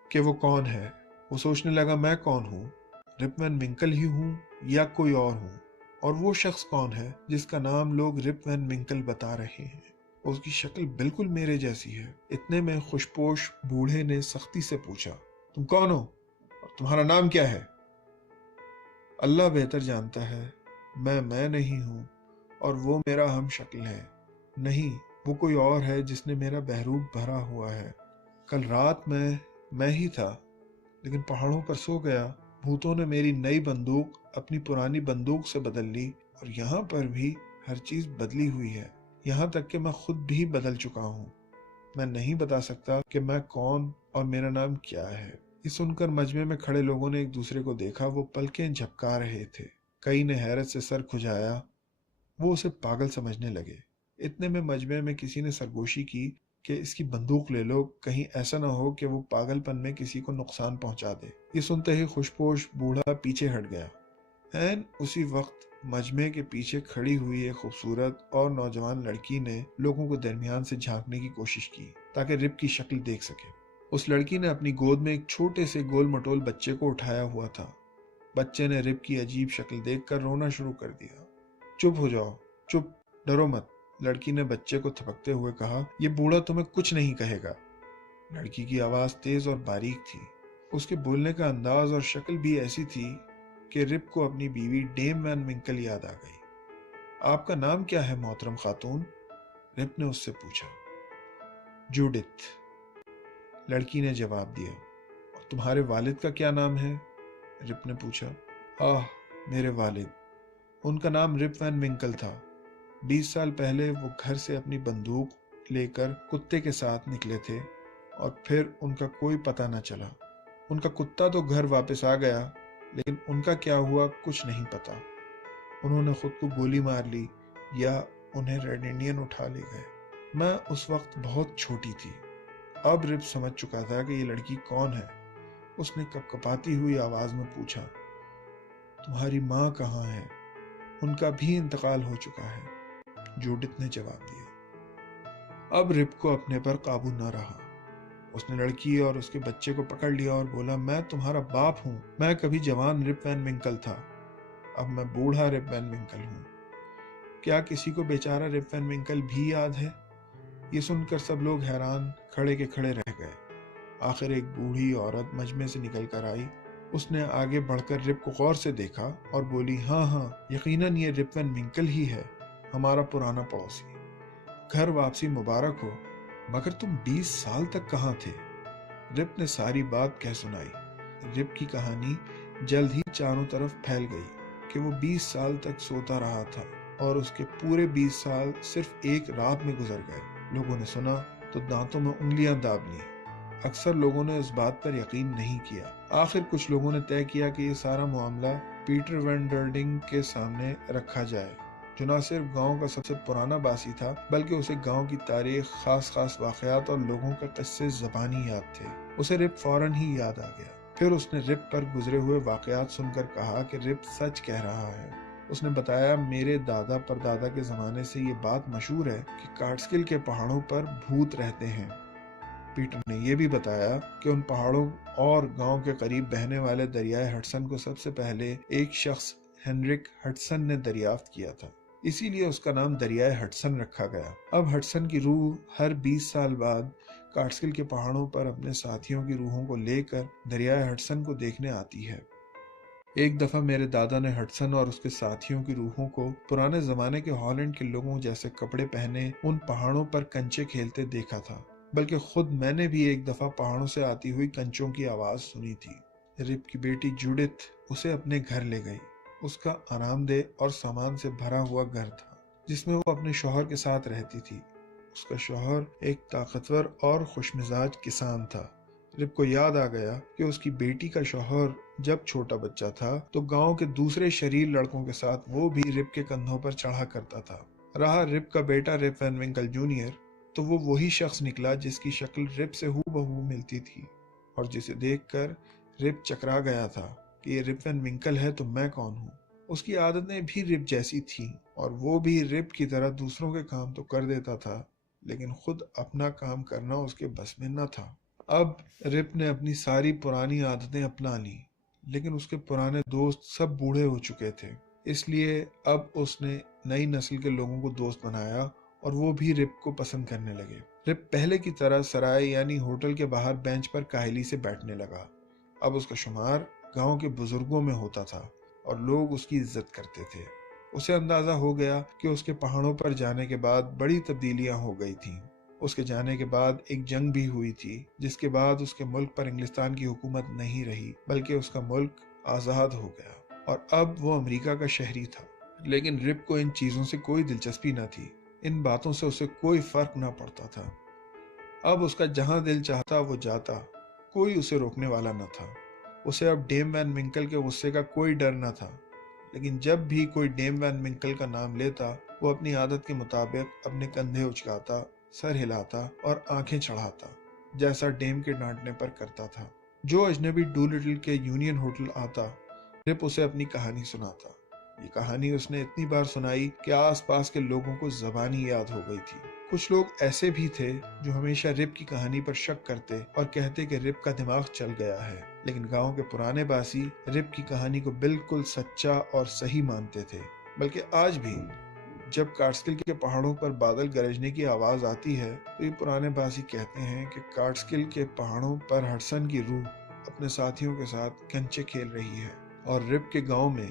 کہ وہ کون ہے۔ وہ سوچنے لگا، میں کون ہوں؟ رپ وین ونکل ہی ہوں یا کوئی اور ہوں؟ اور وہ شخص کون ہے جس کا نام لوگ رپ وین ونکل بتا رہے ہیں؟ اس کی شکل بالکل میرے جیسی ہے۔ اتنے میں خوشپوش بوڑھے نے سختی سے پوچھا، تم کون ہو اور تمہارا نام کیا ہے؟ اللہ بہتر جانتا ہے، میں نہیں ہوں اور وہ میرا ہم شکل ہے۔ نہیں، وہ کوئی اور ہے جس نے میرا بحروب بھرا ہوا ہے۔ کل رات میں ہی تھا، لیکن پہاڑوں پر سو گیا۔ بھوتوں نے میری نئی بندوق اپنی پرانی بندوق سے بدل لی اور یہاں پر بھی ہر چیز بدلی ہوئی ہے، یہاں تک کہ میں خود بھی بدل چکا ہوں۔ میں نہیں بتا سکتا کہ میں کون اور میرا نام کیا ہے۔ یہ سن کر مجمع میں کھڑے لوگوں نے ایک دوسرے کو دیکھا۔ وہ پلکیں جھپکا رہے تھے، کئی نے حیرت سے سر کھجایا۔ وہ اسے پاگل سمجھنے لگے۔ اتنے میں مجمع میں کسی نے سرگوشی کی کہ اس کی بندوق لے لو، کہیں ایسا نہ ہو کہ وہ پاگل پن میں کسی کو نقصان پہنچا دے۔ یہ سنتے ہی خوشپوش بوڑھا پیچھے ہٹ گیا۔ عین اسی وقت مجمع کے پیچھے کھڑی ہوئی ایک خوبصورت اور نوجوان لڑکی نے لوگوں کو درمیان سے جھانکنے کی کوشش کی تاکہ رپ کی شکل دیکھ سکے۔ اس لڑکی نے اپنی گود میں ایک چھوٹے سے گول مٹول بچے کو اٹھایا ہوا تھا۔ بچے نے رپ کی عجیب شکل دیکھ کر رونا شروع کر دیا۔ چپ ہو جاؤ، چپ، ڈرو مت، لڑکی نے بچے کو تھپکتے ہوئے کہا، یہ بوڑھا تمہیں کچھ نہیں کہے گا۔ لڑکی کی آواز تیز اور باریک تھی۔ اس کے بولنے کا انداز اور شکل بھی ایسی تھی کہ رپ کو اپنی بیوی ڈیم وین ونکل یاد آ گئی۔ آپ کا نام کیا ہے محترم خاتون؟ رپ نے اس سے پوچھا۔ جوڈتھ، لڑکی نے جواب دیا۔ اور تمہارے والد کا کیا نام ہے؟ رپ نے پوچھا۔ آہ، میرے والد، ان کا نام رپ وین ونکل تھا۔ 20 سال پہلے وہ گھر سے اپنی بندوق لے کر کتے کے ساتھ نکلے تھے اور پھر ان کا کوئی پتہ نہ چلا۔ ان کا کتا تو گھر واپس آ گیا، لیکن ان کا کیا ہوا کچھ نہیں پتا۔ انہوں نے خود کو گولی مار لی یا انہیں ریڈ انڈین اٹھا لے گئے۔ میں اس وقت بہت چھوٹی تھی۔ اب رپ سمجھ چکا تھا کہ یہ لڑکی کون ہے۔ اس نے کپکپاتی ہوئی آواز میں پوچھا، تمہاری ماں کہاں ہے؟ ان کا بھی انتقال ہو چکا ہے، جوڈت نے جواب دیا۔ اب رپ کو اپنے پر قابو نہ رہا۔ اس نے لڑکی اور اس کے بچے کو پکڑ لیا اور بولا، میں تمہارا باپ ہوں، میں کبھی جوان رپ وین ونکل تھا، اب میں بوڑھا رپ وین ونکل ہوں۔ کیا کسی کو بیچارہ رپ وین ونکل بھی یاد ہے؟ یہ سن کر سب لوگ حیران کھڑے کے کھڑے رہ گئے۔ آخر ایک بوڑھی عورت مجمع سے نکل کر آئی۔ اس نے آگے بڑھ کر رپ کو غور سے دیکھا اور بولی، ہاں ہاں، یقیناً یہ رپ وین ونکل ہی ہے، ہمارا پرانا پڑوسی۔ گھر واپسی مبارک ہو، مگر تم 20 سال تک کہاں تھے؟ رپ نے ساری بات کہہ سنائی۔ رپ کی کہانی جلد ہی چاروں طرف پھیل گئی کہ وہ 20 سال تک سوتا رہا تھا اور اس کے پورے 20 سال صرف ایک رات میں گزر گئے۔ لوگوں نے سنا تو دانتوں میں انگلیاں داب لیں۔ اکثر لوگوں نے اس بات پر یقین نہیں کیا۔ آخر کچھ لوگوں نے طے کیا کہ یہ سارا معاملہ پیٹر وین ڈرڈنگ کے سامنے رکھا جائے، جو نہ صرف گاؤں کا سب سے پرانا باسی تھا بلکہ اسے گاؤں کی تاریخ، خاص واقعات اور لوگوں کے قصے زبانی یاد تھے۔ اسے رپ فوراً ہی یاد آ گیا۔ پھر اس نے رپ پر گزرے ہوئے واقعات سن کر کہا کہ رپ سچ کہہ رہا ہے۔ اس نے بتایا، میرے دادا پردادا کے زمانے سے یہ بات مشہور ہے کہ کارٹسکل کے پہاڑوں پر بھوت رہتے ہیں۔ پیٹر نے یہ بھی بتایا کہ ان پہاڑوں اور گاؤں کے قریب بہنے والے دریائے ہڈسن کو سب سے پہلے ایک شخص ہنرک ہڈسن نے دریافت کیا تھا، اسی لیے اس کا نام دریائے ہڈسن رکھا گیا۔ اب ہڈسن کی روح ہر 20 سال بعد کارٹسکل کے پہاڑوں پر اپنے ساتھیوں کی روحوں کو لے کر دریائے ہڈسن کو دیکھنے آتی ہے۔ ایک دفعہ میرے دادا نے ہڈسن اور اس کے ساتھیوں کی روحوں کو پرانے زمانے کے ہالینڈ کے لوگوں جیسے کپڑے پہنے ان پہاڑوں پر کنچے کھیلتے دیکھا تھا، بلکہ خود میں نے بھی ایک دفعہ پہاڑوں سے آتی ہوئی کنچوں کی آواز سنی تھی۔ رپ کی بیٹی جوڈت اسے اپنے گھر لے گئی۔ اس کا آرام دہ اور سامان سے بھرا ہوا گھر تھا جس میں وہ اپنے شوہر کے ساتھ رہتی تھی۔ اس کا شوہر ایک طاقتور اور خوش مزاج کسان تھا۔ رپ کو یاد آ گیا کہ اس کی بیٹی کا شوہر جب چھوٹا بچہ تھا تو گاؤں کے دوسرے شریر لڑکوں کے ساتھ وہ بھی رپ کے کندھوں پر چڑھا کرتا تھا۔ رہا رپ کا بیٹا رپ وین ونکل جونیئر، تو وہ وہی شخص نکلا جس کی شکل رپ سے ہو بہو ملتی تھی اور جسے دیکھ کر رپ چکرا گیا تھا کہ یہ رپ وین ونکل ہے تو میں کون ہوں۔ اس کی عادتیں بھی رپ جیسی تھیں اور وہ بھی رپ کی طرح دوسروں کے کام تو کر دیتا تھا، لیکن خود اپنا کام کرنا اس کے بس میں نہ تھا۔ اب رپ نے اپنی ساری پرانی عادتیں اپنا لیں، لیکن اس کے پرانے دوست سب بوڑھے ہو چکے تھے، اس لیے اب اس نے نئی نسل کے لوگوں کو دوست بنایا اور وہ بھی رپ کو پسند کرنے لگے۔ رپ پہلے کی طرح سرائے یعنی ہوٹل کے باہر بینچ پر کاہلی سے بیٹھنے لگا۔ اب اس کا شمار گاؤں کے بزرگوں میں ہوتا تھا اور لوگ اس کی عزت کرتے تھے۔ اسے اندازہ ہو گیا کہ اس کے پہاڑوں پر جانے کے بعد بڑی تبدیلیاں ہو گئی تھیں۔ اس کے جانے کے بعد ایک جنگ بھی ہوئی تھی جس کے بعد اس کے ملک پر انگلستان کی حکومت نہیں رہی بلکہ اس کا ملک آزاد ہو گیا اور اب وہ امریکہ کا شہری تھا۔ لیکن رپ کو ان چیزوں سے کوئی دلچسپی نہ تھی، ان باتوں سے اسے کوئی فرق نہ پڑتا تھا۔ اب اس کا جہاں دل چاہتا وہ جاتا، کوئی اسے روکنے والا نہ تھا۔ اسے اب ڈیم وین ونکل کے غصے کا کوئی ڈر نہ تھا، لیکن جب بھی کوئی ڈیم وین ونکل کا نام لیتا وہ اپنی عادت کے مطابق اپنے کندھے اچکاتا، سر ہلاتا اور آنکھیں چڑھاتا، جیسا ڈیم کے ڈانٹنے پر کرتا تھا۔ جو اجنبی ڈولٹل کے یونین ہوٹل آتا، رپ اسے اپنی کہانی سناتا۔ یہ کہانی اس نے اتنی بار سنائی کہ آس پاس کے لوگوں کو زبانی یاد ہو گئی تھی۔ کچھ لوگ ایسے بھی تھے جو ہمیشہ رپ کی کہانی پر شک کرتے اور کہتے کہ رپ کا دماغ چل گیا ہے، لیکن گاؤں کے پرانے باسی رپ کی کہانی کو بالکل سچا اور صحیح مانتے تھے۔ بلکہ آج بھی جب کارٹسکل کے پہاڑوں پر بادل گرجنے کی آواز آتی ہے تو یہ پرانے باسی کہتے ہیں کہ کارٹسکل کے پہاڑوں پر ہڈسن کی روح اپنے ساتھیوں کے ساتھ کنچے کھیل رہی ہے۔ اور رپ کے گاؤں میں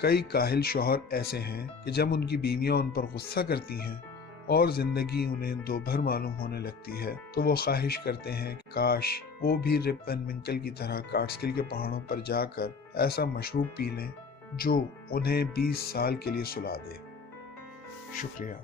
کئی کاہل شوہر ایسے ہیں کہ جب ان کی بیویاں ان پر غصہ کرتی ہیں اور زندگی انہیں دوبھر معلوم ہونے لگتی ہے تو وہ خواہش کرتے ہیں کہ کاش وہ بھی رپ وین ونکل کی طرح کارٹسکل کے پہاڑوں پر جا کر ایسا مشروب پی لیں جو انہیں 20 سال کے لیے سلا دے۔ شکریہ۔